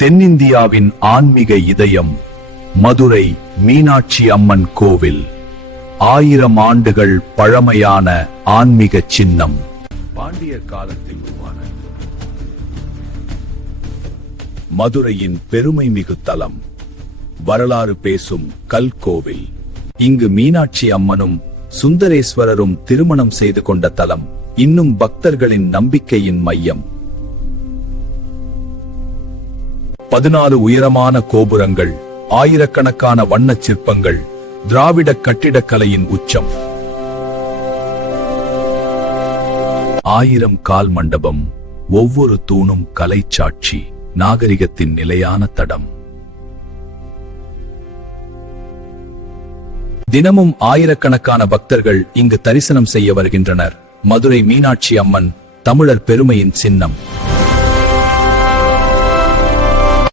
தென்னிந்தியாவின் ஆன்மீக இதயம் மதுரை மீனாட்சி அம்மன் கோவில் 1000 ஆண்டுகள் பழமையான ஆன்மீக சின்னம். பாண்டியர் காலத்தில் உருவான மதுரையின் பெருமைமிகு தலம், வரலாறு பேசும் கல் கோவில். இங்கு மீனாட்சி அம்மனும் சுந்தரேஸ்வரரும் திருமணம் செய்து கொண்ட தலம், இன்னும் பக்தர்களின் நம்பிக்கையின் மையம். 14 உயரமான கோபுரங்கள், ஆயிரக்கணக்கான வண்ணச் சிற்பங்கள், திராவிட கட்டிடக்கலையின் உச்சம். 1000 கால் மண்டபம், ஒவ்வொரு தூணும் கலைச்சாட்சி, நாகரிகத்தின் நிலையான தடம். தினமும் ஆயிரக்கணக்கான பக்தர்கள் இங்கு தரிசனம் செய்ய வருகின்றனர். மதுரை மீனாட்சி அம்மன் தமிழர் பெருமையின் சின்னம்.